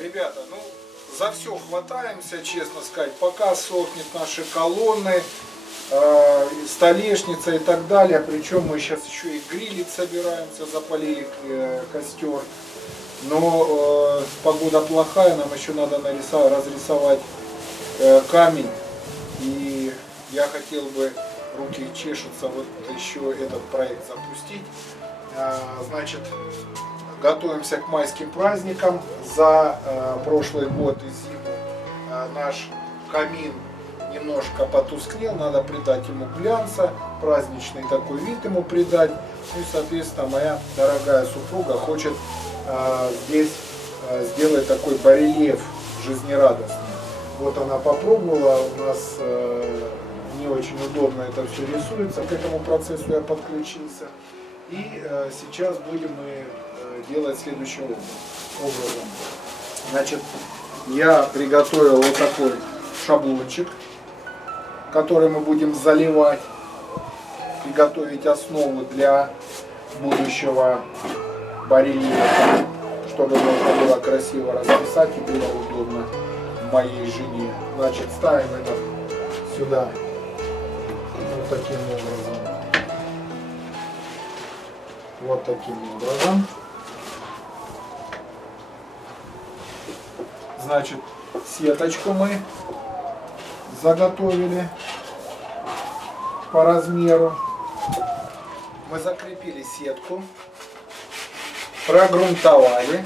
Ребята, ну, за все хватаемся, честно сказать, пока сохнет наши колонны, столешница и так далее. Причем мы сейчас еще и грилить собираемся, запалили костер. Но погода плохая, нам еще надо разрисовать камень. И я хотел бы, руки чешутся, вот еще этот проект запустить. Значит, готовимся к майским праздникам. За прошлый год и зиму наш камин немножко потускнел, надо придать ему глянца, праздничный такой вид ему придать. Ну и, соответственно, моя дорогая супруга хочет здесь сделать такой барельеф жизнерадостный. Вот она попробовала, у нас не очень удобно это все рисуется, к этому процессу я подключился. И сейчас будем мы делать следующим образом. Значит, я приготовил вот такой шаблончик, который мы будем заливать и готовить основу для будущего барельефа, чтобы можно было красиво расписать и было удобно моей жене. Значит, ставим это сюда вот таким образом. Вот таким образом. Значит, сеточку мы заготовили по размеру. Мы закрепили сетку, прогрунтовали,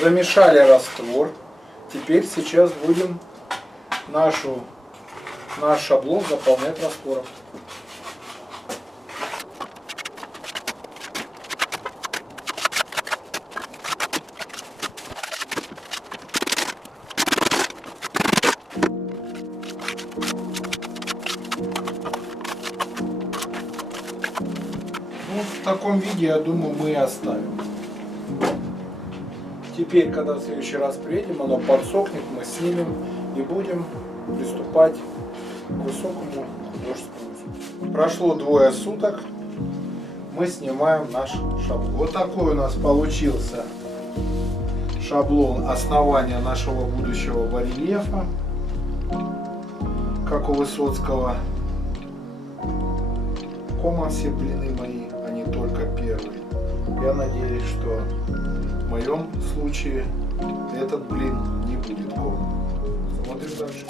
замешали раствор. Теперь сейчас будем наш шаблон заполнять раствором. Ну, в таком виде, я думаю, мы и оставим. Теперь, когда в следующий раз приедем, оно подсохнет, мы снимем и будем приступать к высокому художественному искусству. Прошло 2 суток, мы снимаем наш шаблон. Вот такой у нас получился шаблон основания нашего будущего барельефа, как у Высоцкого. Кома все блины мои, а не только первые. Я надеюсь, что в моем случае этот блин не будет комом. Смотрим дальше.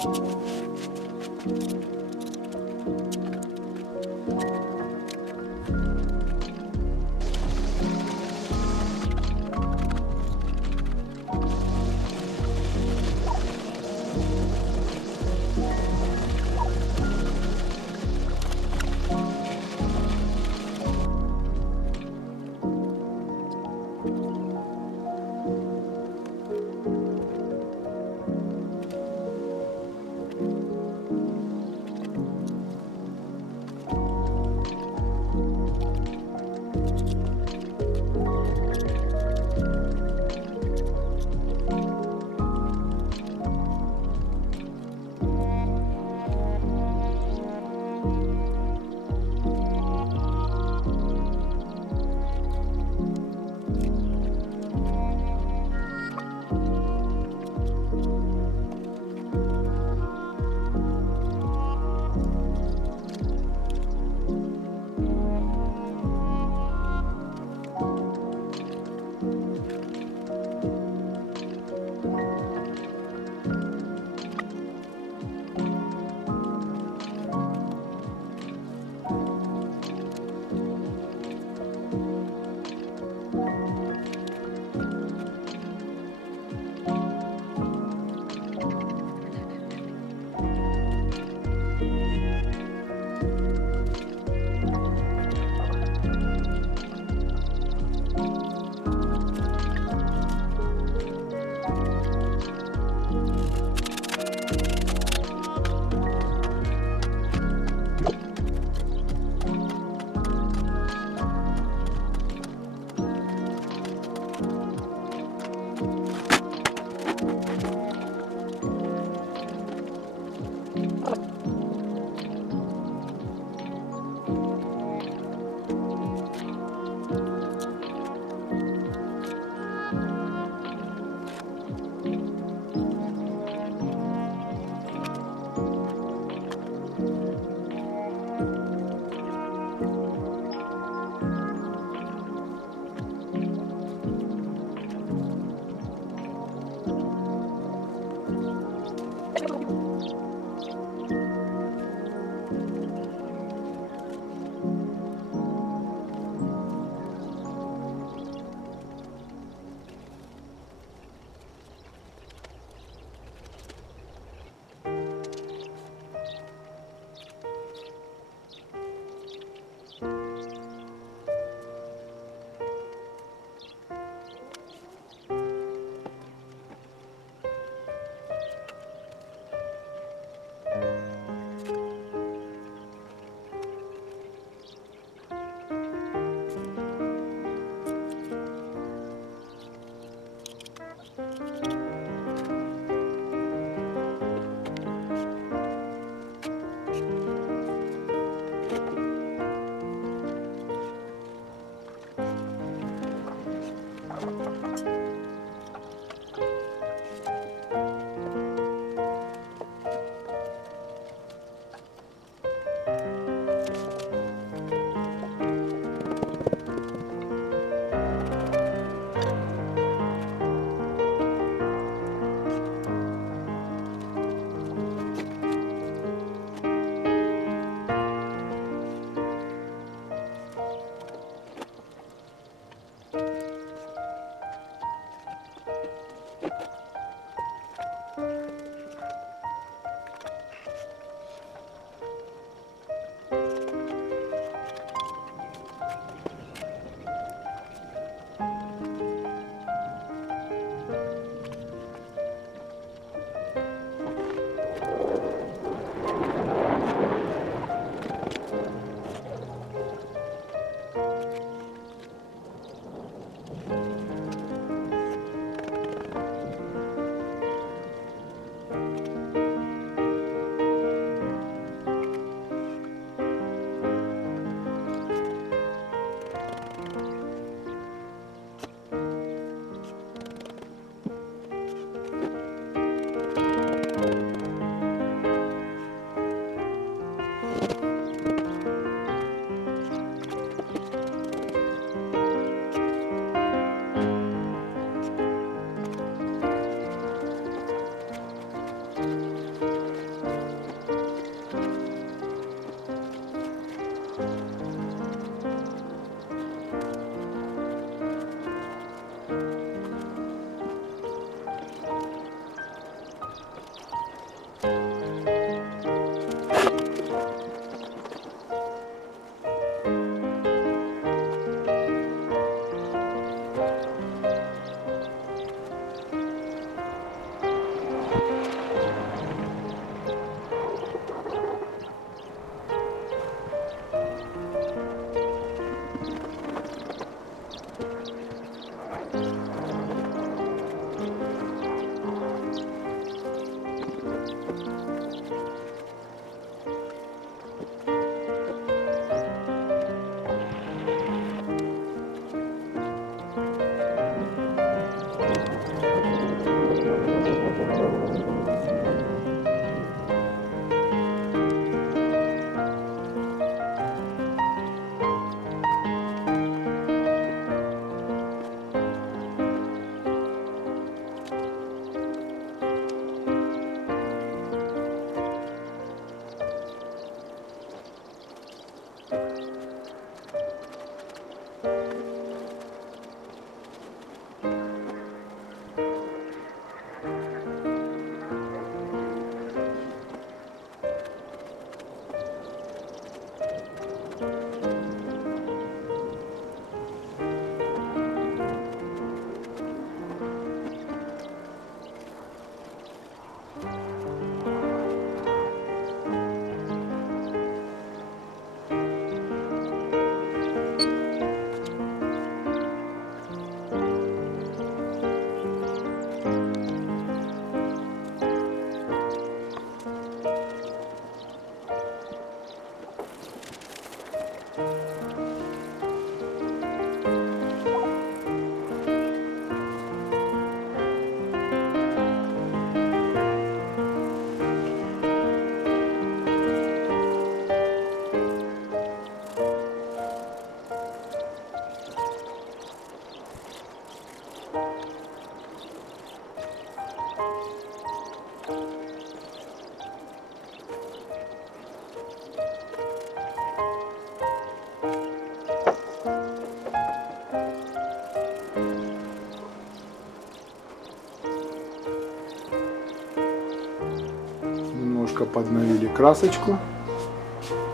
Немножко подновили красочку.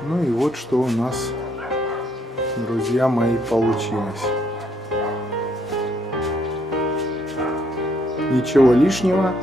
Ну и вот что у нас, друзья мои, получилось. Ничего лишнего.